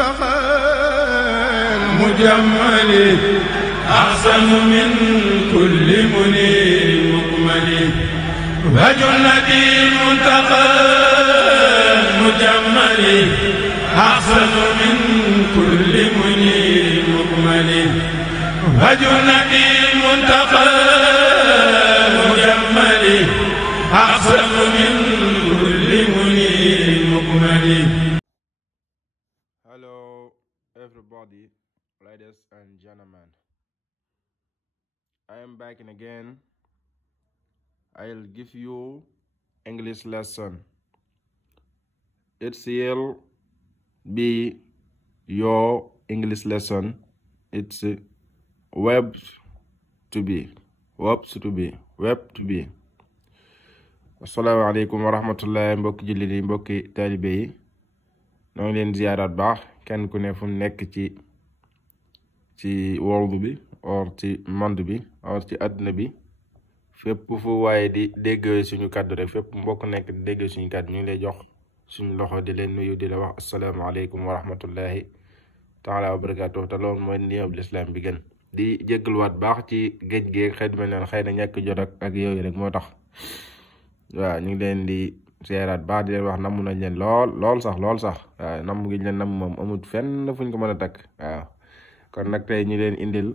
المنتقى المجمل أحسن من كل منير مكمل وجنتي المنتقى المجمل أحسن من كل منير مكمل وجنتي المنتقى المجمل أحسن من كل منير مكمل. Hello everybody, ladies and gentlemen. I am back again. I'll give you English lesson. It will be your English lesson. It's web to be. Assalamu alaikum wa rahmatullahi mbokki jullit yi mbokki taalibe yi ñoo ngi leen ziyaaraat baax kenn ku ne fu nekk ci world bi or ci monde bi or ci àdduna bi fépp fu waaye di dégg suñu kàddu rek fépp mbokk nekk di dégg suñu kàddu ñu ngi lay jox suñu loxo di leen nuyu di la wax assalaamu aleykum wa rahmatullahi taala wa barakaatuh te loolu mooy nuyoob lislaam bi gën di jéggaluwaat baax ci géej géej xëy mel naan xëy na ñàkk jot ak yooyu rek moo tax waaw ñu ngi leen di seeraat baax di leen wax namm nañ leen lool sax waaw namm gi leen namm moom amul fenn fuñ ko mën a takk waaw kon nag tey ñu leen indil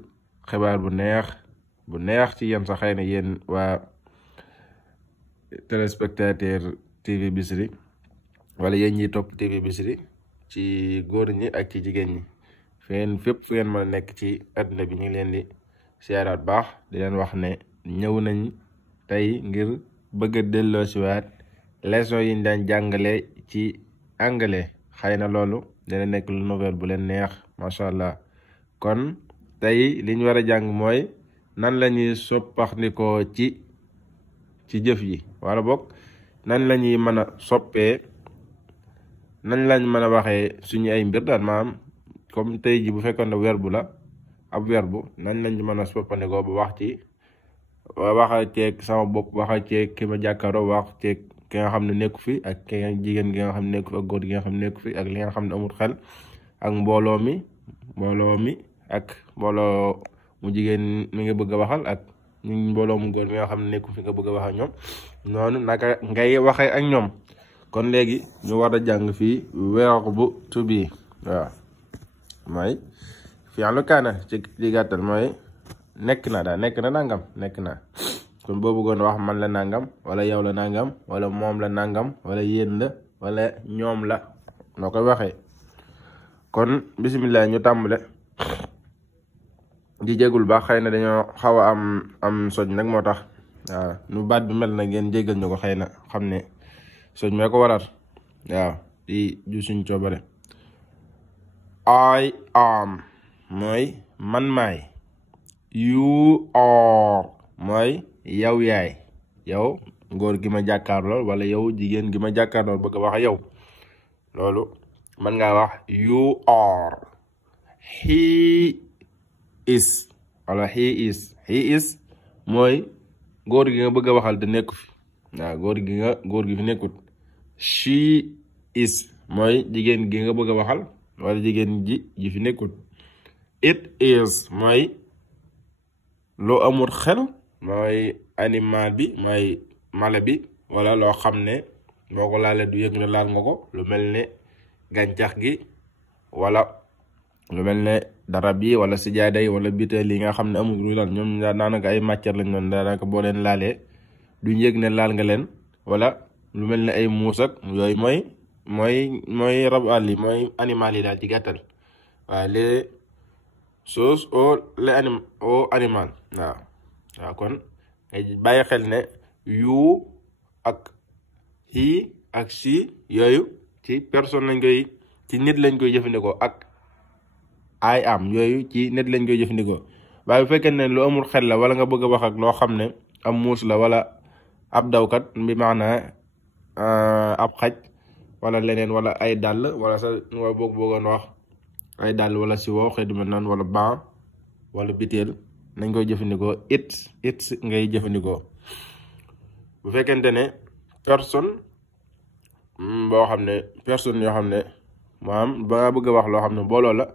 xibaar bu neex ci yéen sax xëy na yéen waa téléspectateur TV Bichri wala yéen ñi topp TV Bichri ci góor ñi ak ci jigéen ñi fépp fu ngeen mën a nekk ci àdduna bi ñu ngi leen di seeraat baax di leen wax ne ñëw nañ tey ngir bëgg a delloo si waat leçon yi ñu daan jàngale ci anglais xëy na loolu dina nekk lu nouvelle bu leen neex macha allah kon tey li ñu war a jàng mooy nan la ñuy soppaxndikoo ci jëf yi wala boog nan la ñuy mën a soppee nan lañ mën a waxee suñu ay mbir daal maanaam comme tey ji bu fekkoon ne verbe la ab verbe nan lañ mën a soppandikoo ba wax ci waxa ceeg sama bopp waxa ceeg ki ma jàkkaaroo wax ceeg ki nga xam ne nekku fi ak ki nga jigéen gi nga xam ne nekku fi ak góor gi nga xam ne nekku fi ak li nga xam ne amul xel ak mbooloo mi ak mbooloo mu jigéen mi nga bëgg a waxal ak ñu mbooloo mu góor mi nga xam ne nekku fi nga bëgg a wax ak ñoom noonu naka ngay waxee ak ñoom kon léegi ñu war a jàng fii verbe to be waaw mooy fi'lu kaana ci gàttal mooy nekk na nangam nekk na kon boo bëggoon wax man la nangam wala yow la nangam wala moom la nangam wala yéen la wala ñoom la noo koy waxee kon bismillah ñu tàmbale di jégul baax xëy na dañoo xaw a am soj nag moo tax waaw nu baat bi mel na ngeen jégal ñu ko xëy na xam ne soj mee ko waral waaw di ju suñ coobare I am mooy man maay you are mooy yow yaay yow góor gi ma jàkkaarlool wala yow jigéen gi ma jàkkaarlool bëgg a wax yow loolu mën ngaa wax you are he is wala he is mooy góor gi nga bëgg a waxal te nekku fi waaw góor gi fi nekkut she is mooy jigéen gi nga bëgg a waxal wala jigéen ji fi nekkut it is mooy loo amul xel mooy animal bi mooy mala bi wala loo xam ne boo ko laalee du yëg ne laal nga ko lu mel ne gàncax gi wala lu mel ne darab yi wala sijaada yi wala biteel yi nga xam ne amul lu laal ñoom daanaka ay matière lañ doon daanaka boo leen laalee duñ yëg ne laal nga leen wala lu mel ne ay muus ak yooyu mooy rab àll yi mooy animal yi daal ci gàttal waaw les choses au animal waaw kon ngay bàyyi xel ne you ak he ak she yooyu ci personne lañ koy ci nit lañ koy jëfandikoo ak I am yooyu ci nit lañ koy jëfandikoo waaye bu fekkee ne lu amul xel la wala nga bëgg a wax ak loo xam ne am muus la wala ab dawkat bi maanaa ab xaj wala leneen wala ay dàll wala sa nga bëggoon wax ay dàll wala si wow xëy na naan wala ban wala biteel nañ koy jëfandikoo it ngay jëfandikoo bu fekkente ne personne boo xam ne personne yoo xam ne maanaam ba nga bëgg a wax loo xam ne mbooloo la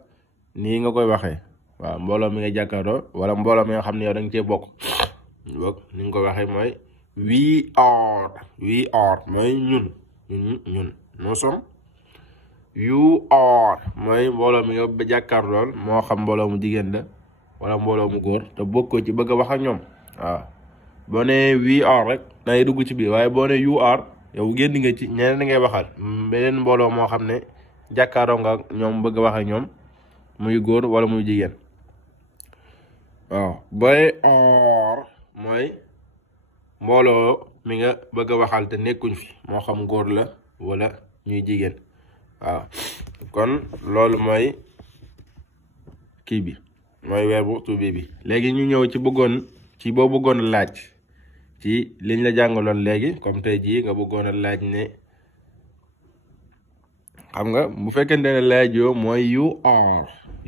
nii nga koy waxee waaw mbooloo mi nga jàkkaarloo wala mbooloo mi nga xam ne yow da nga cee bokk ni nga koy waxee mooy we are mooy ñun nous sommes. You are mooy mbooloo mi nga jàkkaarlool moo xam mbooloo mu jigéen la wala mbooloo mu góor te bokkoo ci bëgg a wax ak ñoom waaw boo ne we are rek day dugg ci biir waaye boo ne you are yow génn nga ci ñeneen ngay waxal beneen mbooloo moo xam ne jàkkaaroo nga ñoom bëgg a wax ak ñoom muy góor wala muy jigéen waaw booy are mooy mbooloo mi nga bëgg a waxal te nekkuñ fi moo xam góor la wala ñuy jigéen waaw kon loolu mooy kii bi mooy verbe to be bi léegi ñu ñëw ci boo bëggoon laaj ci liñ la jàngaloon léegi comme tey jii nga bëggoon a laaj ne xam nga bu fekkente ne laaj yoo mooy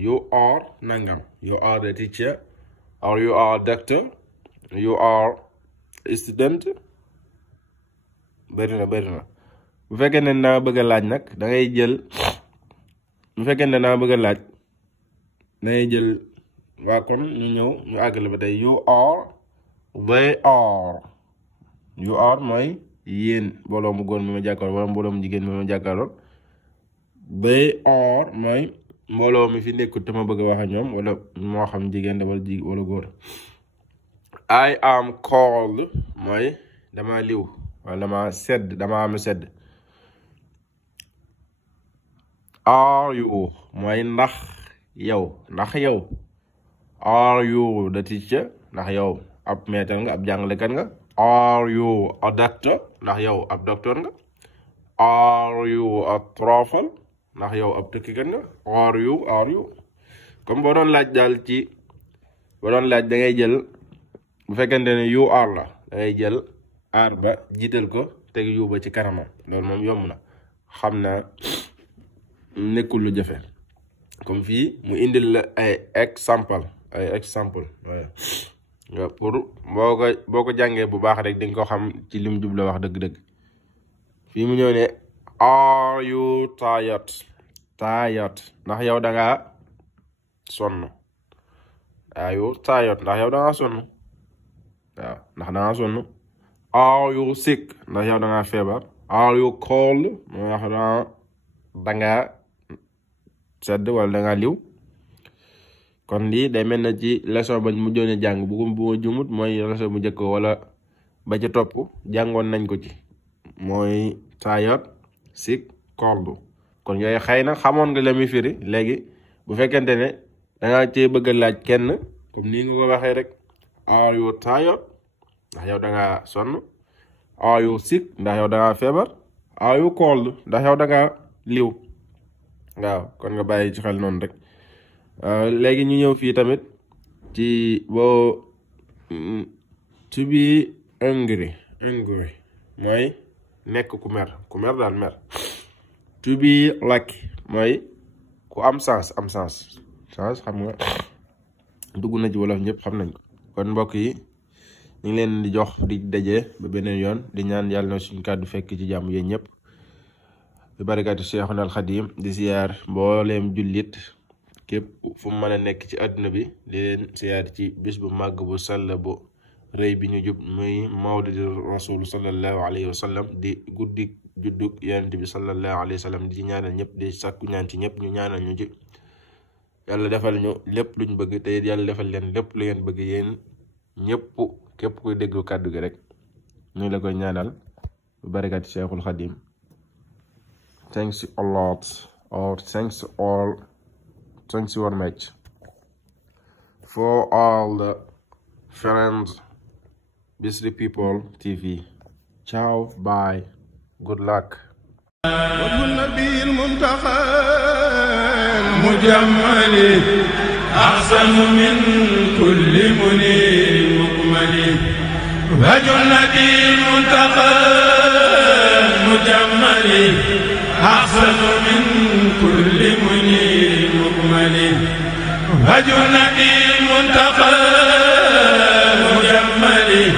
you are nangam you are the teacher or you are doctor you are student bëri na bu fekkee ne naa bëgg a laaj nag da ngay jël bu fekkee ne naa bëgg a laaj da ngay jël waa kon ñu ñëw ñu àggale ba tey you are they are you are mooy yéen mbooloo mu góor mi ma jàkkaarloo wala mbooloo mu jigéen mi ma jàkkaarloo they are mooy mbooloo mi fi nekkut te ma bëgg a wax ak ñoom wala moo xam jigéen da wala góor I am cold mooy dama liw wala dama am sedd are you mooy ndax yow are you the teacher ndax yow ab maître nga ab jàngalekat nga are you a doctor ndax yow ab docteur nga are you a travel ndax yow ab tukkikat nga are you comme boo doon laaj daal da ngay jël bu fekkente ne you are la da ngay jël are ba jiital ko teg you ba ci kanamam loolu moom yomb na xam naa nekkul lu jafe comme fii mu indil la ay exemple nga pour boo ko jàngee bu baax rek di nga ko xam ci lim jubla wax dëgg-dëgg fii mu ñëw ne are you tired ndax yow da nga sonn are you tired ndax yow da nga sonn waaw ndax da nga sonn are you sick ndax yow da nga feebar are you cold ndax da nga sedd wala da nga liw kon lii day mel na ci leçon bañ mu joone jàng bu ma jumut mooy leçon bu njëkk wala ba ca topp jàngoon nañ ko ci mooy tired sick cold kon yooyu xëy na xamoon nga la muy firi léegi bu fekkente ne da nga cee bëgg a laaj kenn comme nii nga ko waxee rek are you tired ndax yow da nga sonn are you sick ndax yow da nga feebar are you cold ndax yow da nga liw waaw kon nga bàyyi ci xel noonu rek léegi ñu ñëw fii tamit ci boo to be angry mooy nekk ku mer daal mer to be lucky mooy ku am sens xam nga dugg na ci wolof ñëpp xam nañ ko kon mbokk yi ñu ngi leen di jox di daje ba beneen yoon di ñaan yàlla na suñu kàddu fekk ci jàmm yéen ñëpp bi barakaatu Cheikhuna al Khadim di siyaar mbooleem jullit képp fu mu mën a nekk ci àdduna bi di leen siyaar ci bis bu màgg bu sell bu rëy bi ñu jub muy mawlidi rasul sallallahu alayhi wa sallam di guddi juddug yonent bi sallallahu alayhi wa sallam di ci ñaanal ñëpp di sàkku ñaan ci ñëpp ñu ñaanal ñu ci yàlla defal ñu lépp luñ bëgg te yàlla defal leen lépp lu ngeen bëgg yéen ñëpp képp kuy déglu kàddu gi rek ñu la koy ñaanal bu barakaatu Cheikhul Khadim. Thanks a lot, or thanks very much for all the friends, Bisri People TV. Ciao, bye, good luck. والنبي المنتقى المجمل أحسن من كل منير مكمل وجه النبي المنتقى المجمل أحسن من كل منير مكمل وجه النبي المنتقى المجمل